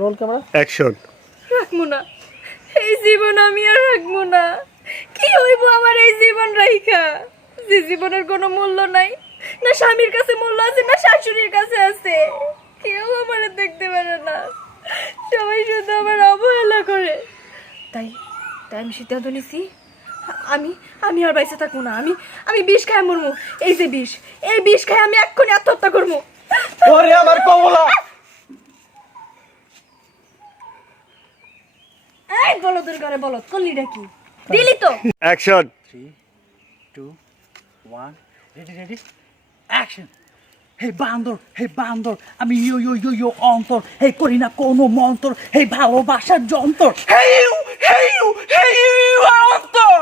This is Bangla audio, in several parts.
রোল ক্যামেরা অ্যাকশন রাখব না। এই জীবন আমি আর রাখব না। কি হইব আমার এই জীবন রাইখা? যে জীবনের কোনো মূল্য নাই। না স্বামীর কাছে মূল্য আছে না শাশুড়ির কাছে আছে। কেউ আমার দেখতে পারে না। সবাই শুধু আমার অবহেলা করে। তাই তাই আমি সিদ্ধান্ত নিছি আমি আমি আর বাইসে থাকব না। আমি আমি বিষ খায় মরবো। এই যে বিষ এই বিষ খায় আমি এক্ষুনি আত্মহত্যা করব। ওরে আমার কমলা! এই বলদের ঘরে বলদ কল্লিটা কি? দিলি তো। Action three two one ready ready action হে বান্দর হে বান্দর আমি ইয়ো ইয়ো ইয়ো ইয়ো অন্তর। হে করি না কোনো মন্তর হে ভালোবাসার যন্তর। Hey you hey you hey you অন্তর।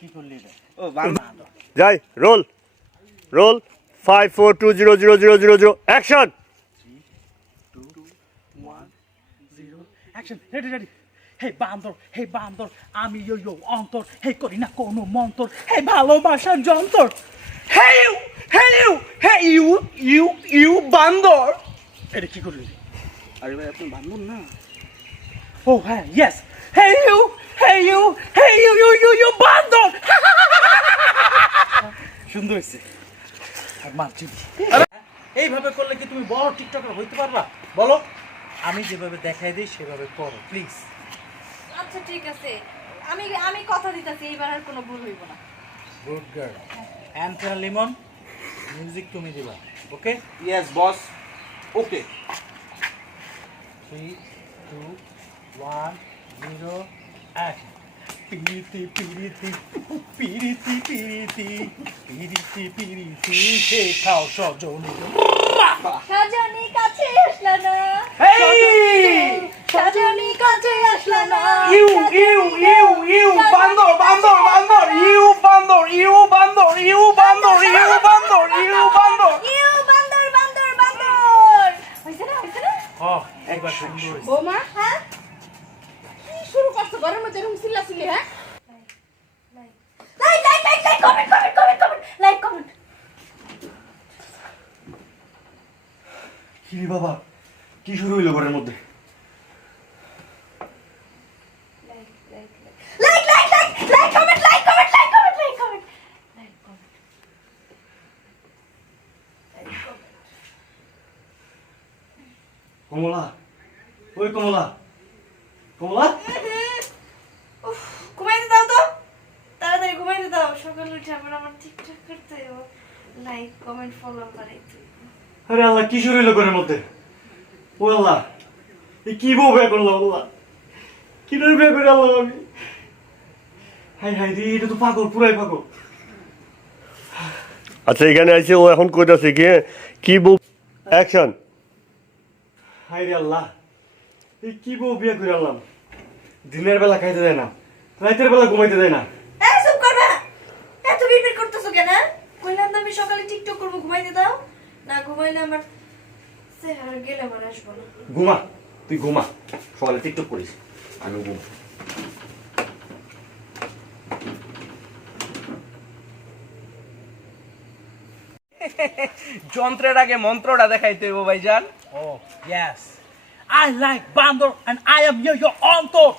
কি করলি রে ও বান্দর। যাই roll roll five four two zero zero zero zero zero action one zero action ready ready হে বান্দর হে বান্দর আমি ইয়ো ইয়ো অন্তর হে করি না কোনো মন্তর হে ভালোবাসার যন্তর hey you hey you hey you you you বান্দর। এটা কি করলি? আরে ভাই আপনি বান্দর না? ও হ্যাঁ yes hey you hey you hey you you you you বান্দর। সুন্দর হয়েছে। আর মারছি এইভাবে করলে কি তুমি বড় টিকটকার হইতে পারবা? বলো। আমি যেভাবে দেখাই দিই সেভাবে করো প্লিজ আচ্ছা ঠিক আছে আমি আমি কথা দিতেছি এইবার আর কোনো ভুল হইব না গুড গার্ল অ্যান্থনা লিমন মিউজিক তুমি দিবা okay yes boss okay three two one zero action পিরিতি পিরিতি পিরিতি পিরিতি পিরিতি পিরিতি শেখাও সজনী সাজানি কাছে আসলা না হেই সাজানি কাছে আসলা না ইউ ইউ ইউ ইউ বান্দর বান্দর বান্দর ইউ বান্দর ইউ বান্দর ইউ বান্দর ইউ বান্দর ইউ বান্দর ইউ বান্দর বান্দর বান্দর হইছে না হইছে না? ও একবার সুন্দর বৌমা হ্যাঁ? কি শুরু করছ? ঘরের মধ্যে এরকম চিল্লাচিল্লি হ্যাঁ? Like like like like comment comment comment comment like comment কি বাবা? কি শুরু হইল ঘরের মধ্যে like like like like like comment like comment like comment like comment like comment কমলা ওই কমলা কমলা। ঘুমাইতে দাও তো। তাড়াতাড়ি ঘুমাইতে দাও। সকালে উঠে আবার আমার ঠিকঠাক করতে লাইক কমেন্ট ফলো করাইতে আরে আল্লাহ কি শুরু হইল ঘরের মধ্যে? ও আল্লাহ এই কি বউ বিয়ে করলাম আল্লাহ? কি ধরে বিয়ে করে আল্লাহ আমি? হাই হাই রে এটা তো পাগল পুরাই পাগল। আচ্ছা এখানে আইছে ও এখন কইতাছে কি কি বউ অ্যাকশন হাই রে আল্লাহ। এই কি বউ বিয়ে করে আনলাম? দিনের বেলা খাইতে দেয় না রাতের বেলা ঘুমাইতে দেয় না। এই চুপ করবে। এত বিড়বিড় করতেছো কেন? কইলাম না আমি সকালে টিকটক করব ঘুমাইতে দাও। না ঘুমাইলে আমার চেহারা গেলে আমার আসব না। ঘুমা তুই ঘুমা। সকালে টিকটক করিস আমি ঘুম। যন্ত্রের আগে মন্ত্রটা দেখাইতে হইব ভাইজান. I like Bandor and I am your, your uncle.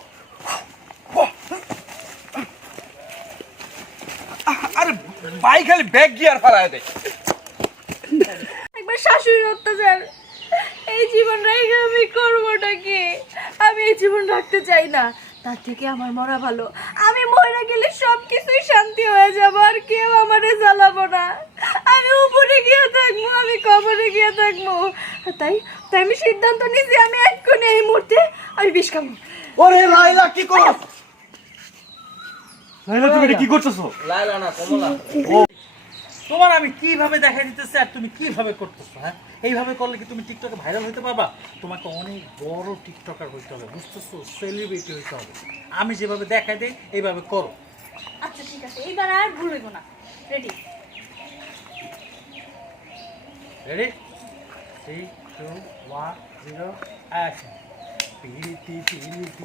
আরে ভাই খালি ব্যাগ গিয়ার ফালায় দেয় একবার শাশুড়ির অত্যাচার এই জীবন রেখে আমি করবোটা কি আমি এই জীবন রাখতে চাই না তার থেকে আমার মরা ভালো। আমি মরে গেলে সব কিছুই শান্তি হয়ে যাব আর কেউ আমারে জ্বালাবো না। আমি উপরে গিয়ে থাকব আমি কবরে গিয়ে থাকব। তাই তাই আমি সিদ্ধান্ত নিয়েছি আমি এক্ষুনি এই মুহূর্তে আমি বিষ খাব। ওরে লাইলা কি করো লাইলা তুমি কি করতেছো? লাইলা না কমলা। তোমার আমি কীভাবে দেখা দিতেছি আর তুমি কীভাবে করতেছো হ্যাঁ এইভাবে করলে কি তুমি টিকটকে ভাইরাল হতে পারবা তোমাকে অনেক বড় টিকটকার হইতে হবে বুঝতেছো সেলিব্রিটি হইতে হবে আমি যেভাবে দেখাই দিই এইভাবে করো আচ্ছা ঠিক আছে এইবার আর ভুল হইব না ready ready three two one zero action পিরিতি পিরিতি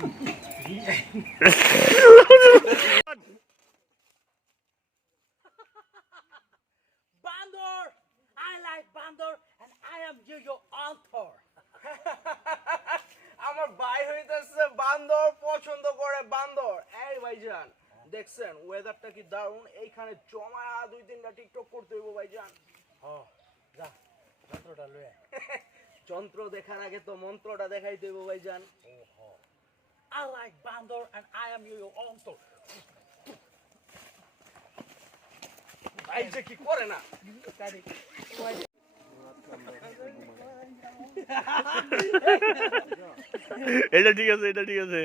I like Bandor and I am your, your author. পছন্দ করে বান্দর। এই ভাইজান দেখছেন ওয়েদারটা কি দারুণ। এইখানে জমায়া দুই তিনটা টিকটক করতে হইব ভাইজান। যা যন্ত্রটা লয়ে যন্ত্র দেখার আগে তো মন্ত্রটা দেখাইতে হইব ভাইজান। I like Bandor and I am yo-yo অন্তর ভাই যে কি করে না? এটা ঠিক আছে এটা ঠিক আছে।